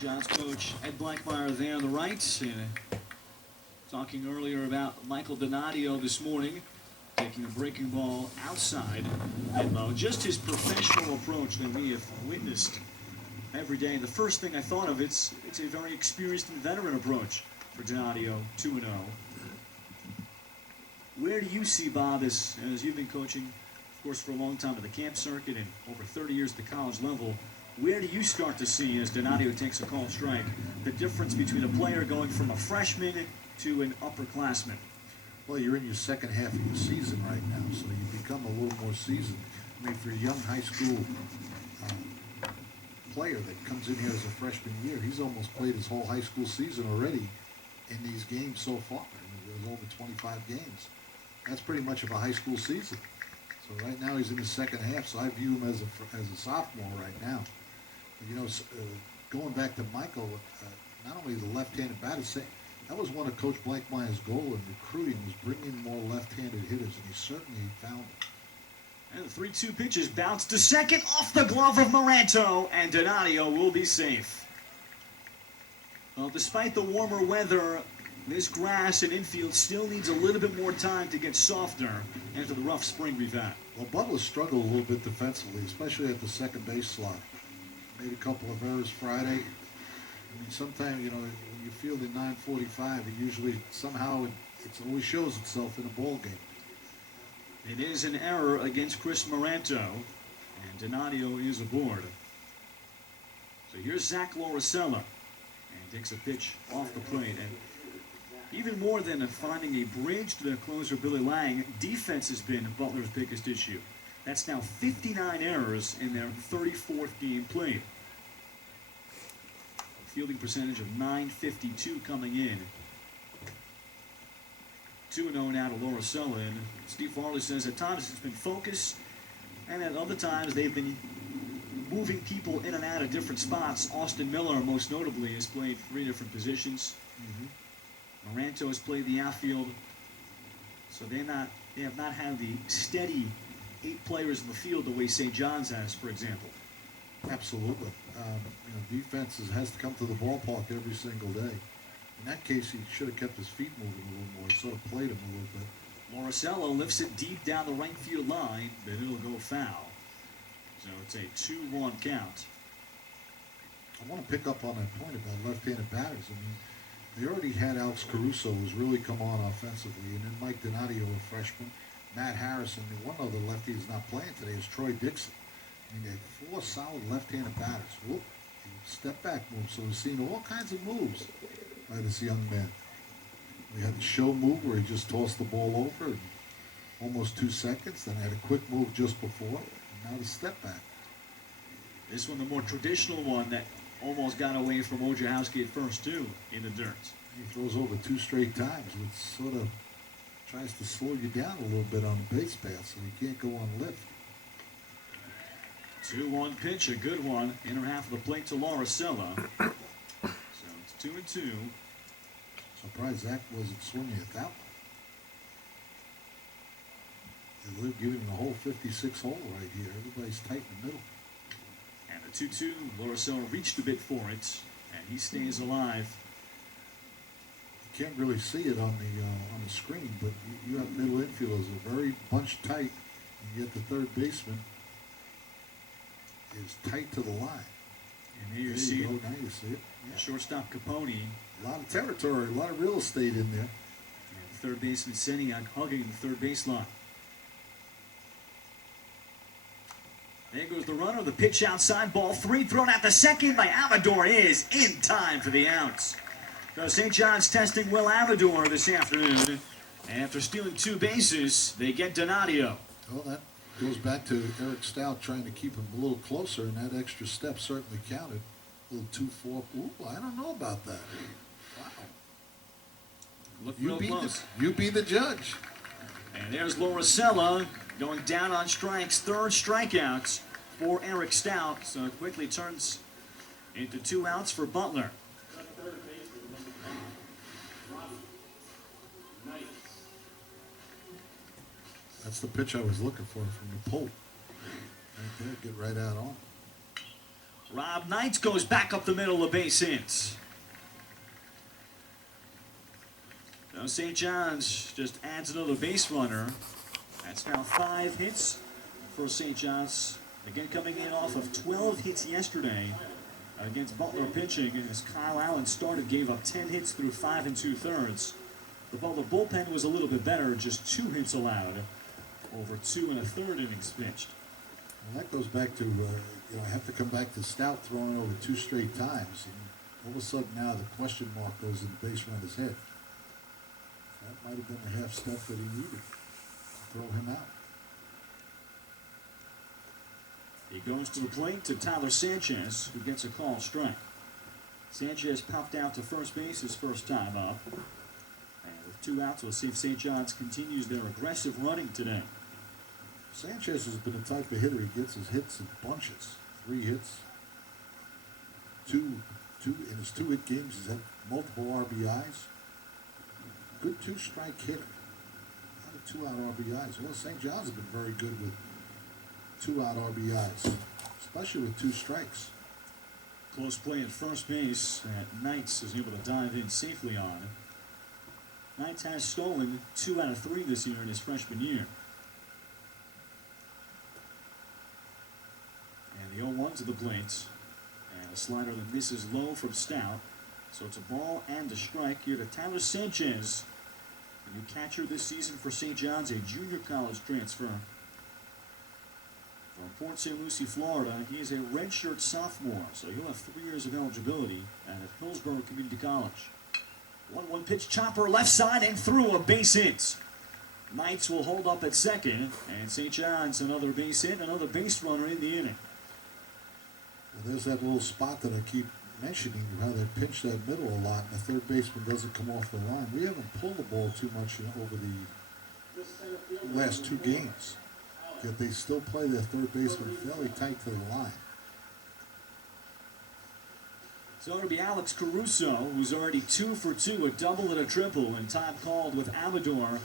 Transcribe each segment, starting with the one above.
John's coach Ed Blackmeyer there on the right. And talking earlier about Michael Donadio this morning, taking a breaking ball outside and low. Just his professional approach that we have witnessed every day. And the first thing I thought of, it's a very experienced and veteran approach for Donadio, 2-0. Where do you see, Bob, as you've been coaching, of course, for a long time at the camp circuit and over 30 years at the college level, where do you start to see, as Donadio takes a called strike, the difference between a player going from a freshman to an upperclassman? Well, you're in your second half of your season right now, so you become a little more seasoned. I mean, for a young high school player that comes in here as a freshman year, he's almost played his whole high school season already in these games so far. I mean, there's over 25 games. That's pretty much of a high school season. So right now he's in his second half, so I view him as a sophomore right now. You know, going back to Michael, not only the left-handed batter, that was one of Coach Blankmeyer's goal in recruiting, was bringing more left-handed hitters, and he certainly found it. And the 3-2 pitch is bounced to second off the glove of Moranto, and Donadio will be safe. Well, despite the warmer weather, this grass and infield still needs a little bit more time to get softer after the rough spring we've had. Well, Butler struggled a little bit defensively, especially at the second base slot. Made a couple of errors Friday. I mean, sometimes, you know, when you field at 9:45, it usually somehow it always shows itself in a ball game. It is an error against Chris Moranto, and Donadio is aboard. So here's Zach Lauricella, and takes a pitch off the plate. And even more than finding a bridge to the closer Billy Lang, defense has been Butler's biggest issue. That's now 59 errors in their 34th game played. Fielding percentage of .952 coming in. 2-0 now to Lauricella. And Steve Farley says at times it's been focus, and at other times they've been moving people in and out of different spots. Austin Miller, most notably, has played 3 different positions. Moranto has played the outfield, so they have not had the steady 8 players in the field the way St. John's has, for example. Absolutely. You know, defense has to come to the ballpark every single day. In that case, he should have kept his feet moving a little more. He sort of played him a little bit. Lauricella lifts it deep down the right field line, but it'll go foul. So it's a 2-1 count. I want to pick up on that point about left-handed batters. I mean, they already had Alex Caruso, who's really come on offensively, and then Mike Donadio, a freshman, Matt Harrison, and one other lefty who's not playing today is Troy Dixon. I mean, they have 4 solid left-handed batters. Whoop, step-back moves. So we've seen all kinds of moves by this young man. We had the show move where he just tossed the ball over in almost 2 seconds. Then had a quick move just before, and now the step-back. This one, the more traditional one that almost got away from Wojciechowski at first, too, in the dirt. He throws over 2 straight times, which sort of tries to slow you down a little bit on the base path, so you can't go on lift. 2-1 pitch, a good one. Inner half of the plate to Lauricella. So it's 2-2. Surprised Zach wasn't swinging at that one. They're giving him the whole 56 hole right here. Everybody's tight in the middle. And the 2-2, Lauricella reached a bit for it, and he stays alive. You can't really see it on the screen, but you have middle infielders that are very bunched tight, and yet the third baseman is tight to the line. And here you see it. Now you see it. Yeah. Shortstop Capone. A lot of territory, a lot of real estate in there. And third baseman Seniak hugging the third baseline. There goes the runner. The pitch outside, ball 3, thrown out to second by Amador is in time for the outs. So St. John's testing Will Amador this afternoon. And after stealing 2 bases, they get Donadio. Well, that goes back to Eric Stout trying to keep him a little closer, and that extra step certainly counted. A little 2-4. Ooh, I don't know about that. Wow. Look real close. You be the judge. And there's Lauricella going down on strikes. 3rd strikeouts for Eric Stout. So it quickly turns into 2 outs for Butler. That's the pitch I was looking for from the pull. Right there, get right out on. Rob Knights goes back up the middle of base hits. Now St. John's just adds another base runner. That's now 5 hits for St. John's. Again, coming in off of 12 hits yesterday against Butler pitching. As Kyle Allen started, gave up 10 hits through 5 2/3. The Butler bullpen was a little bit better, just 2 hits allowed over 2 1/3 innings pitched. Well, that goes back to, I have to come back to Stout throwing over 2 straight times. And all of a sudden now the question mark goes in the base runner's head. That might have been the half step that he needed to throw him out. He goes to the plate to Tyler Sanchez, who gets a call strike. Sanchez popped out to first base his first time up. And with 2 outs, we'll see if St. John's continues their aggressive running today. Sanchez has been the type of hitter, he gets his hits in bunches. 3 hits. In his 2-hit games, he's had multiple RBIs. Good 2-strike hitter. Not a 2-out RBIs. Well, St. John's have been very good with 2-out RBIs, especially with 2 strikes. Close play at first base that Knights is able to dive in safely on. Knights has stolen 2 out of 3 this year in his freshman year. And the 0-1 to the plate. And a slider that misses low from Stout. So it's a ball and a strike here to Tyler Sanchez. A new catcher this season for St. John's, a junior college transfer. From Port St. Lucie, Florida, he is a redshirt sophomore, so he'll have 3 years of eligibility at Hillsborough Community College. 1-1 pitch, chopper left side and through, a base hit. Knights will hold up at second, and St. John's another base hit, another base runner in the inning. Well, there's that little spot that I keep mentioning, how they pinch that middle a lot, and the third baseman doesn't come off the line. We haven't pulled the ball too much over the last 2 games. Yet they still play their third baseman fairly tight to the line. So it'll be Alex Caruso, who's already 2 for 2, a double and a triple, and time called with Amador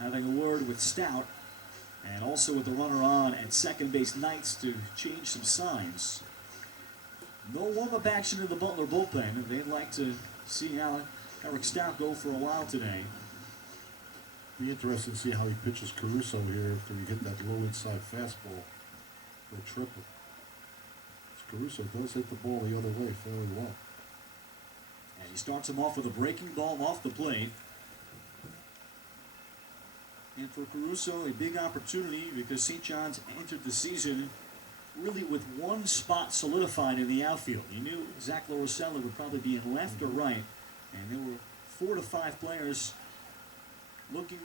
having a word with Stout, and also with the runner on at second base Knights to change some signs. No warm-up action in the Butler bullpen. They'd like to see how Eric Stout go for a while today. Be interesting to see how he pitches Caruso here after he hit that low inside fastball for a triple. Caruso does hit the ball the other way fairly well. And he starts him off with a breaking ball off the plate. And for Caruso, a big opportunity because St. John's entered the season really with 1 spot solidified in the outfield. You knew Zach Loricella would probably be in left or right, and there were 4 to 5 players looking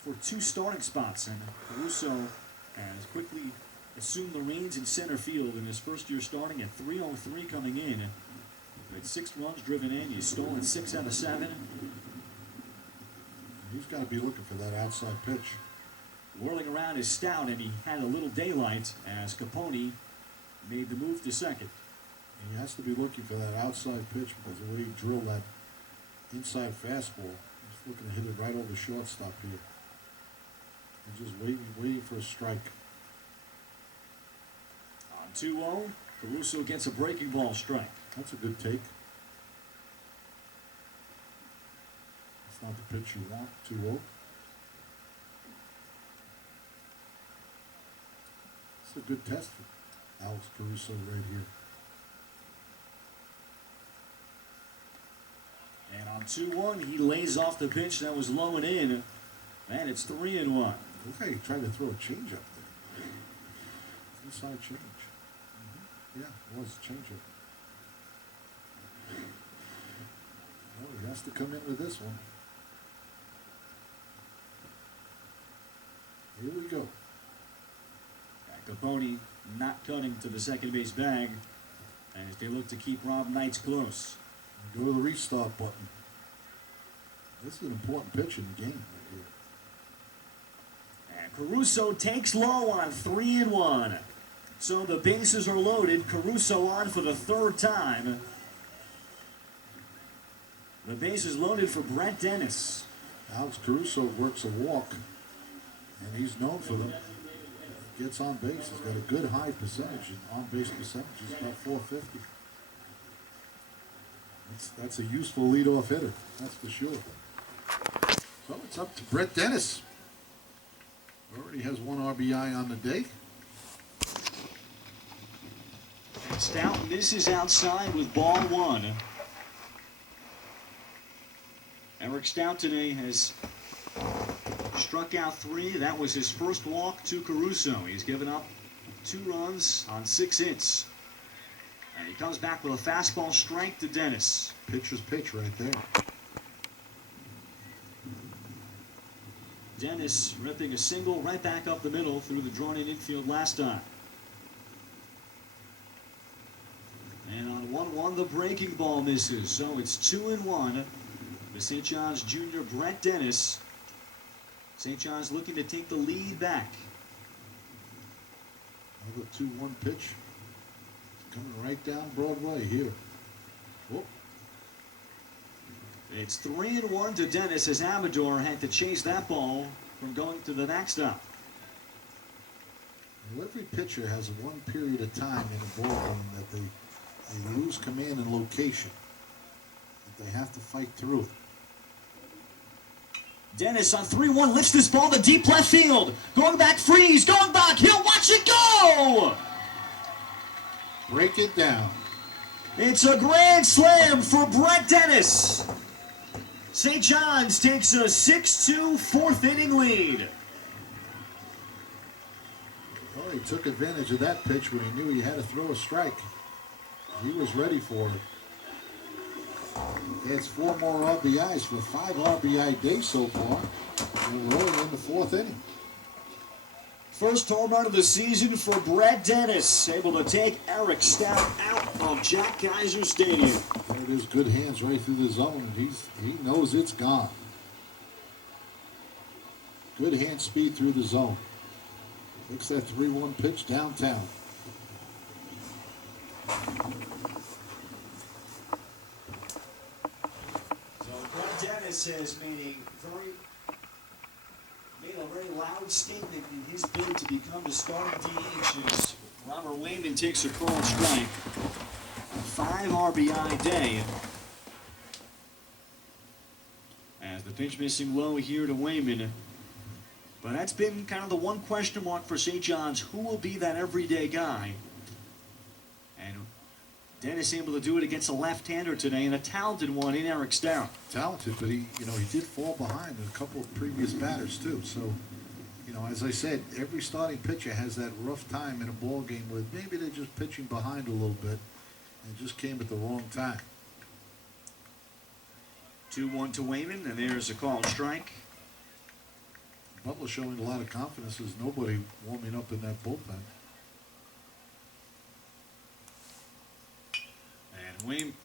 for 2 starting spots, and Caruso has quickly assumed the reins in center field in his first year starting at 303 coming in. With 6 runs driven in, he's stolen 6 out of 7. He's got to be looking for that outside pitch. Whirling around is Stout, and he had a little daylight as Capone made the move to second. He has to be looking for that outside pitch because the way he drilled that inside fastball, he's looking to hit it right over shortstop here. He's just waiting for a strike. On 2-0, Caruso gets a breaking ball strike. That's a good take. That's not the pitch you want, 2-0. It's a good test for Alex Caruso right here. And on 2-1, he lays off the pitch that was low and in. And it's 3-1. Look how he tried to throw a change up there. Inside change. Yeah, it was a change up. Well, he has to come in with this one. Here we go. Capone not cutting to the second base bag as they look to keep Rob Knights close. Go to the restart button. This is an important pitch in the game right here. And Caruso takes low on 3-1. So the bases are loaded. Caruso on for the 3rd time. The bases loaded for Brent Dennis. Alex Caruso works a walk, and he's known for them. gets on base. He's got a good high percentage. On base percentage is about 450. That's a useful leadoff hitter, that's for sure. So it's up to Brett Dennis. Already has 1 RBI on the day. And Stout misses outside with ball 1. Eric Stout today has struck out 3. That was his first walk to Caruso. He's given up 2 runs on 6 hits. And he comes back with a fastball strike to Dennis. Pitcher's pitch right there. Dennis ripping a single right back up the middle through the drawn-in infield last time. And on 1-1, the breaking ball misses. So it's 2-1 to St. John's junior Brett Dennis. St. John's looking to take the lead back. Another 2-1 pitch. Coming right down Broadway here. Whoop. It's 3-1 to Dennis as Amador had to chase that ball from going to the backstop. Well, every pitcher has one period of time in a ball game that they lose command and location. That they have to fight through it. Dennis on 3-1 lifts this ball to deep left field. Going back, Freeze, going back, he'll watch it go! Break it down. It's a grand slam for Brett Dennis. St. John's takes a 6-2 fourth inning lead. Well, he took advantage of that pitch when he knew he had to throw a strike. He was ready for it. He has 4 more RBIs for 5 RBI days so far. And we're rolling in the 4th inning. First home run of the season for Brett Dennis, able to take Eric Stout out of Jack Kaiser Stadium. There it is, good hands right through the zone, and he knows it's gone. Good hand speed through the zone. Looks that 3-1 pitch downtown. So Brett Dennis has made a very loud statement in his bid to become the starting DH as Robert Wayman takes a called strike. A 5 RBI day. As the pitch missing low here to Wayman. But that's been kind of the one question mark for St. John's. Who will be that everyday guy? And Dennis able to do it against a left-hander today, and a talented one in Eric Stout. Talented, but he did fall behind a couple of previous batters too. So, as I said, every starting pitcher has that rough time in a ball game where maybe they're just pitching behind a little bit and just came at the wrong time. 2-1 to Wayman, and there's a called strike. Butler showing a lot of confidence. There's nobody warming up in that bullpen. And